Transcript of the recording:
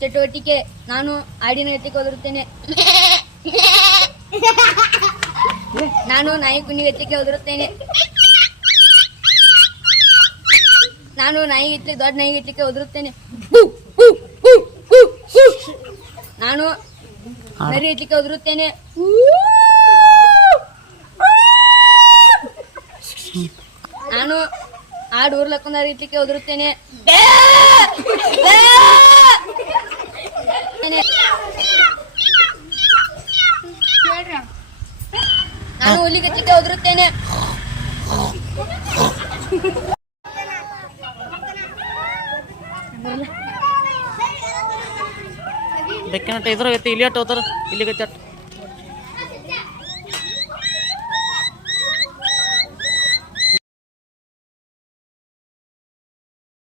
ಚಟುವಟಿಕೆ. ನಾನು ಆಡಿನ ಎತ್ತಿಗೆ ಒದರುತ್ತೇನೆ ನಾನು ನಾಯಿ ಕುನಿ ಎತ್ತಿಗೆ ಒದರುತ್ತೇನೆ ನಾನು ನಾಯಿ ಎತ್ತಲಿ ದೊಡ್ಡ ನಾಯಿ ಎತ್ತಲಿಕ್ಕೆ ಒದರುತ್ತೇನೆ ನಾನು ನರಿ ಎತ್ತಲಿಕ್ಕೆ ಒದರುತ್ತೇನೆ ನಾನು ಆಡು ಊರ್ಲಕ್ಕೊಂದ ರೀತಿಗೆ ಒದರುತ್ತೇನೆ ನಾನು ಹುಲಿ ಗಚ್ಚಲಿಕ್ಕೆ ಒದರುತ್ತೇನೆ ಬೆಕ್ಕಿನ ಇದ್ರಾಗೈತಿ ಇಲ್ಲಿ ಅಟ್ ಹೋತಾರ ಇಲ್ಲಿ ಗತಿ ಅಟ್